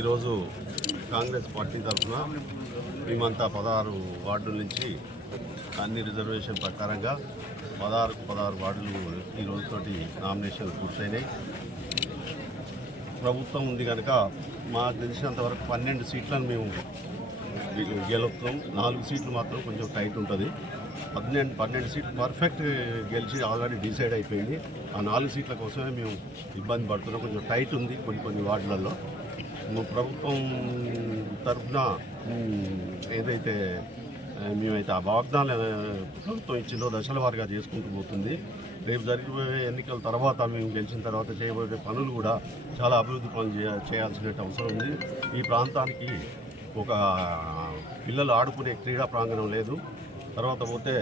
ఈరోజు కాంగ్రెస్ పార్టీ తరఫున మేమంతా 16 వార్డుల నుంచి అన్ని రిజర్వేషన్ ప్రకారంగా 16 వార్డులు ఈ రోజుతోటి నామినేషన్లు పూర్తయినాయి. ప్రభుత్వం ఉంది కనుక మాకు తెలిసినంతవరకు 12 సీట్లను మేము గెలుపుతాం. 4 సీట్లు మాత్రం కొంచెం టైట్ ఉంటుంది. 12 సీట్లు పర్ఫెక్ట్ గెలిచి ఆల్రెడీ డిసైడ్ అయిపోయింది. ఆ 4 సీట్ల కోసమే మేము ఇబ్బంది పడుతున్నాం. కొంచెం టైట్ ఉంది కొన్ని వార్డులలో. ప్రభుత్వం తరఫున ఏదైతే మేమైతే ఆ వాగ్దానాలు ప్రభుత్వం ఇచ్చిందో దశల వారీగా చేసుకుంటూ పోతుంది. రేపు జరిగిపోయే ఎన్నికల తర్వాత మేము గెలిచిన తర్వాత చేయబోయే పనులు కూడా చాలా అభివృద్ధి పనులు చేయాల్సిన అవసరం ఉంది. ఈ ప్రాంతానికి ఒక పిల్లలు ఆడుకునే క్రీడా ప్రాంగణం లేదు. తర్వాత పోతే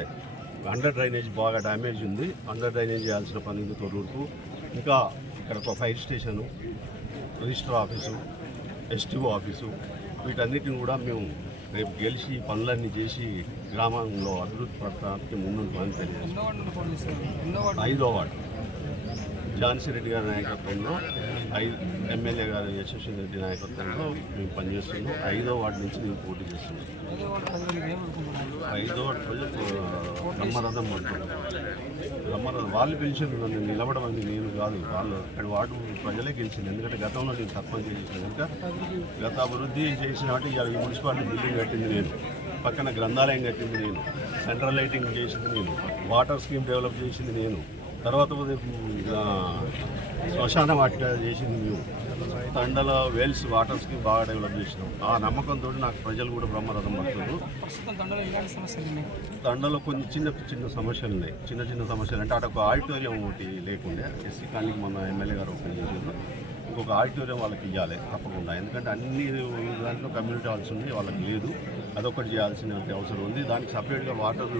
అండర్ డ్రైనేజ్ బాగా డ్యామేజ్ ఉంది. అండర్ డ్రైనేజ్ చేయాల్సిన పని ఉంది తొర్రూరుకు. ఇంకా ఇక్కడ ఒక fire station, register office, STO office, వీటన్నిటిని కూడా మేము రేపు గెలిచి పనులన్నీ చేసి గ్రామంలో అభివృద్ధి పడటానికి ముందుంటామని తెలియజేస్తాం. 5వ వార్డు ఝాన్సీ రెడ్డి గారి నాయకత్వంలో ఎమ్మెల్యే గారు యశస్వి రెడ్డి నాయకత్వంలో మేము పనిచేస్తున్నాం. 5వ వార్డు నుంచి మేము పోటీ చేస్తున్నాం. 5వ వార్డు ప్రజలు బ్రహ్మరథం పడుతున్నాం. బ్రహ్మరథం వాళ్ళు గెలిచింది, నన్ను నిలబడమని నేను కాదు, వాళ్ళు అక్కడ వార్డు ప్రజలే గెలిచింది. ఎందుకంటే గతంలో నేను సర్పంచ్ చేసిన కనుక గత అభివృద్ధి చేసిన అంటే ఇవాళ మున్సిపాలిటీ బిల్డింగ్ కట్టింది నేను, పక్కన గ్రంథాలయం కట్టింది నేను, సెంట్రల్ లైటింగ్ చేసింది నేను, వాటర్ స్కీమ్ డెవలప్ చేసింది నేను, తర్వాత శ్మశాన వాటిక చేసింది మేము, తండల వేల్స్ వాటర్ స్కీమ్ బాగా డెవలప్ చేసినాం. ఆ నమ్మకంతో నాకు ప్రజలు కూడా బ్రహ్మరథం పడుతున్నారు. తండలో కొన్ని చిన్న సమస్యలు ఉన్నాయి. చిన్న సమస్యలు అంటే అటు ఒక ఆడిటోరియం ఒకటి లేకుండే, ఎస్సీ కాలనీకి మన ఎమ్మెల్యే గారు ఓపెన్ చేసారు. ఇంకొక ఆడిటోరియం వాళ్ళకి ఇవ్వాలి తప్పకుండా. ఎందుకంటే అన్ని దాంట్లో కమ్యూనిటీ హాల్స్ ఉంది, వాళ్ళకి లేదు. అదొకటి చేయాల్సిన అవసరం ఉంది. దానికి సపరేట్గా వాటర్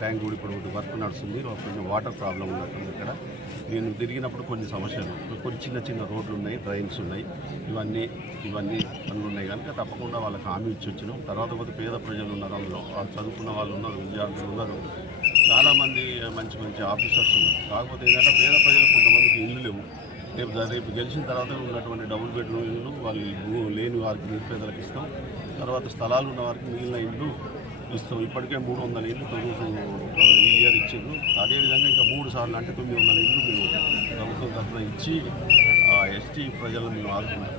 ట్యాంక్ కూడా ఇప్పుడు ఒకటి వర్క్ నడుస్తుంది. కొంచెం వాటర్ ప్రాబ్లం ఉన్నట్టుంది ఇక్కడ. నేను తిరిగినప్పుడు కొన్ని సమస్యలు, కొన్ని చిన్న రోడ్లు ఉన్నాయి, డ్రైన్స్ ఉన్నాయి, ఇవన్నీ పనులు ఉన్నాయి కనుక తప్పకుండా వాళ్ళకి హామీ ఇచ్చి వచ్చినాం. తర్వాత కొద్ది పేద ప్రజలు ఉన్నారు, అందులో వాళ్ళు చదువుకున్న వాళ్ళు ఉన్నారు, విద్యార్థులు ఉన్నారు, చాలామంది మంచి ఆఫీసర్స్ ఉన్నారు. కాకపోతే ఏంటంటే పేద ప్రజలకు కొంతమందికి ఇల్లు లేవు. రేపు గెలిచిన తర్వాత ఉన్నటువంటి డబుల్ బెడ్రూమ్ ఇల్లు వాళ్ళు లేని వారికి నిరుపేదలకు ఇస్తాం. తర్వాత స్థలాలు ఉన్న వారికి మిగిలిన ఇల్లు ఇస్తాం. ఇప్పటికే 300 ఇల్లు ఈ ఇయర్ ఇచ్చారు. అదేవిధంగా ఇంకా 3 సార్లు అంటే 900 ఇల్లు మేము ప్రభుత్వం తరఫున ఇచ్చి ఎస్టీ ప్రజలను మేము ఆదుకుంటాం.